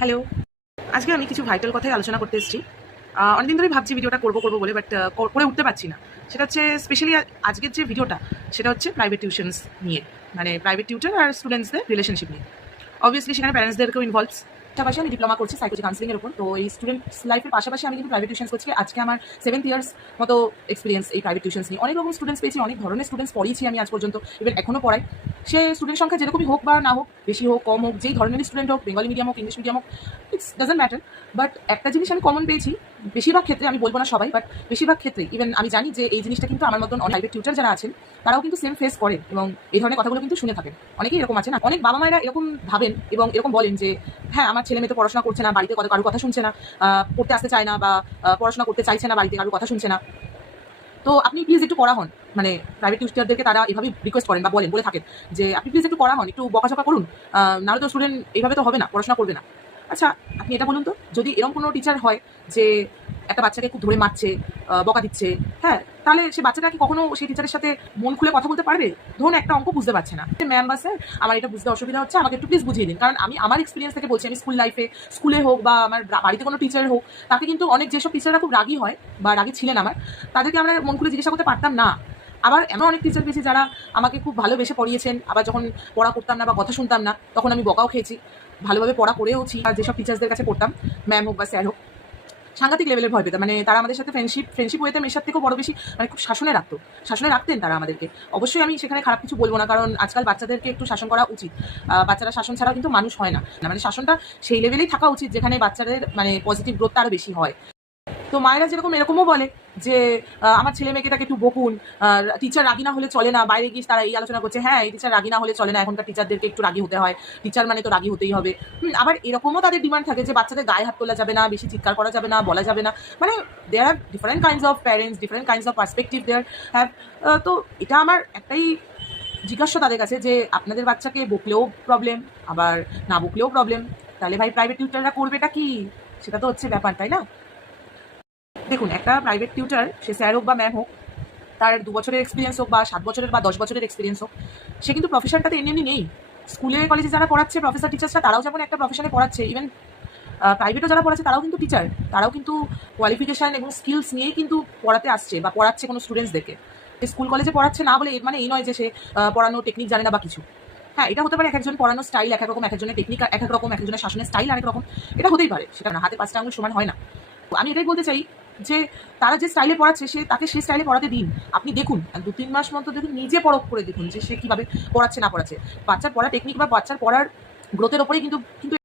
Hello. আজকে আমি কিছু ভাইটাল কথাই আলোচনা করতে এসেছি। অনেকদিন ধরেই ভাবছি ভিডিওটা করব বলে, বাট করে উঠতে পারছি না। সেটা হচ্ছে স্পেশালি আজকের যে ভিডিওটা, সেটা হচ্ছে প্রাইভেট টিউশনস নিয়ে। মানে প্রাইভেট টিউটর আর স্টুডেন্টসদের রিলেশনশিপ নিয়ে। অবভিয়াসলি সেখানে প্যারেন্টসদেরকেও ইনভলভস। পাশাপাশি আমি ডিপ্লোমা করছি সাইকোলজি কাউন্সিলিংয়ের উপর। তো এই স্টুডেন্টস লাইফের পাশাপাশি আমি কিন্তু প্রাইভেট টিউশনস করছি। আজকে আমার 7th ইয়ার্স মতো এক্সপিরিয়েন্স এই প্রাইভেট টিউশনস নিয়ে। অনেক রকম স্টুডেন্টস পেয়েছি, অনেক ধরনের স্টুডেন্টস পড়িয়েছি আমি আজ পর্যন্ত, ইভেন এখনও পড়াই। সে স্টুডেন্ট সংখ্যা যেরকমই হোক বা না হোক, বেশি হোক কম হোক, যেই ধরনেরই স্টুডেন্ট হোক, বেঙ্গলি মিডিয়াম হোক, ইংলিশ মিডিয়াম হোক, ইটস ডাজন্ট ম্যাটার। বাট একটা জিনিস আমি কমন পেয়েছি, বেশিরভাগ ক্ষেত্রে, আমি বলবো না সবাই, বাট বেশিরভাগ ক্ষেত্রে, ইভেন আমি জানি যে এই জিনিসটা কিন্তু আমার মতন প্রাইভেট টিউটার যারা আছেন তারাও কিন্তু সেম ফেস করে এবং এই ধরনের কথাগুলো কিন্তু শুনে থাকেন। অনেকেই এরকম আছে না, অনেক বাবা মায়েরা এরকম ভাবেন এবং এরকম বলেন যে হ্যাঁ, আমার ছেলে মেয়ে তো পড়াশোনা করছে না, বাড়িতে কারোর কথা শুনছে না, পড়তে আসতে চায় না, বা পড়াশোনা করতে চাইছে না, বাড়িতে কারোর কথা শুনছে না। তো আপনি প্লিজ একটু করা হন। মানে প্রাইভেট টিউটারদেরকে তারা এভাবে রিকোয়েস্ট করেন বা বলে থাকেন যে আপনি প্লিজ একটু করা হন, একটু বকাঝকা করুন, নাহলে তো স্টুডেন্ট এইভাবে তো হবে না, পড়াশোনা করবে না। আচ্ছা, আপনি এটা বলুন তো, যদি এরকম কোনো টিচার হয় যে একটা বাচ্চাকে খুব ধরে মারছে, বকা দিচ্ছে, হ্যাঁ, তাহলে সে বাচ্চাটা কি কখনো সেই টিচারের সাথে মন খুলে কথা বলতে পারবে? ধরুন একটা অঙ্ক বুঝতে পারছে না, ম্যাম বা স্যার আমার এটা বুঝতে অসুবিধা হচ্ছে, আমাকে একটু প্লিজ বুঝিয়ে দিন। কারণ আমি আমার এক্সপিরিয়েন্স থেকে বলছি, আমি স্কুল লাইফে, স্কুলে হোক বা আমার বাড়িতে কোনো টিচার হোক, তাকে কিন্তু অনেক যেসব টিচাররা খুব রাগী হয় বা রাগী ছিলেন আমার, তাদেরকে আমরা মন খুলে জিজ্ঞাসা করতে পারতাম না। আবার এমন অনেক টিচার পেয়েছি যারা আমাকে খুব ভালোবেসে পড়িয়েছেন, আবার যখন পড়া করতাম না বা কথা শুনতাম না, তখন আমি বকাও খেয়েছি, ভালোভাবে পড়া করেওছি। আর যেসব টিচার্সদের কাছে পড়তাম, ম্যাম হোক বা স্যার হোক, সাংঘাতিক লেভেলের ভয় পেতাম। মানে তারা আমাদের সাথে ফ্রেন্ডশিপ ওয়েতে মেশার থেকেও বড় বেশি মানে খুব শাসনে রাখতেন তারা আমাদেরকে। অবশ্যই আমি সেখানে খারাপ কিছু বলবো না, কারণ আজকাল বাচ্চাদেরকে একটু শাসন করা উচিত। বাচ্চারা শাসন ছাড়াও কিন্তু মানুষ হয় না। মানে শাসনটা সেই লেভেলেই থাকা উচিত যেখানে বাচ্চাদের মানে পজিটিভ গ্রোথটা আরও বেশি হয়। তো মায়েরা যেরকম এরকমও বলে যে আমার ছেলে মেয়েকে তাকে একটু বকুন, টিচার রাগি না হলে চলে না। বাইরে গিয়ে তারা এই আলোচনা করছে, হ্যাঁ, এই টিচার রাগি না হলে চলে না, এখনকার টিচারদেরকে একটু রাগি হতে হয়, টিচার মানে তো রাগি হতেই হবে। আবার এরকমও তাদের ডিমান্ড থাকে যে বাচ্চাদের গায়ে হাত তোলা যাবে না, বেশি চিৎকার করা যাবে না, বলা যাবে না। মানে there have different kinds of parents, different kinds of perspective there have. তো এটা আমার একটাই জিজ্ঞাসা তাদের কাছে যে আপনাদের বাচ্চাকে বকলেও প্রবলেম, আবার না বকলেও প্রবলেম, তাহলে ভাই প্রাইভেট টিউটাররা করবেটা কি? সেটা তো হচ্ছে ব্যাপার, তাই না? দেখুন, একটা প্রাইভেট টিউটার, সে স্যার হোক বা ম্যাম হোক, তার 2 বছরের এক্সপিরিয়েন্স হোক বা 7 বছরের বা 10 বছরের এক্সপিরিয়েন্স হোক, সে কিন্তু প্রফেশনটাতে এমনি নেই। স্কুলে কলেজে যারা পড়াচ্ছে প্রফেসর টিচার্সরা, তারাও যেমন একটা প্রফেশনে পড়াচ্ছে, ইভেন প্রাইভেটও যারা পড়াচ্ছে তারাও কিন্তু টিচার, তারাও কিন্তু কোয়ালিফিকেশান এবং স্কিলস নিয়েই কিন্তু পড়াতে আসছে বা পড়াচ্ছে কোনো স্টুডেন্টসদেরকে। স্কুল কলেজে পড়াচ্ছে না বলে এর মানে এই নয় যে সে পড়ানোর টেকনিক জানে না বা কিছু। হ্যাঁ, এটা হতে পারে, এক একজন পড়ানোর স্টাইল এক এক রকম, এক একজনের টেকনিক এক এক রকম, এক একজনের শাসনের স্টাইল আরেক রকম। এটা হতেই পারে, সেটা না, হাতে 5টা আঙুল সমান হয় না। আমি এটাই বলতে চাই যে তারা যে স্টাইলে পড়াচ্ছে, তাকে সেই স্টাইলে পড়াতে দিন। আপনি দেখুন, 2-3 মাস মতো দেখুন, নিজে পরখ করে দেখুন যে সে কীভাবে পড়াচ্ছে না পড়াচ্ছে। বাচ্চার পড়া টেকনিক বা বাচ্চার পড়ার গ্রোথের ওপরেই কিন্তু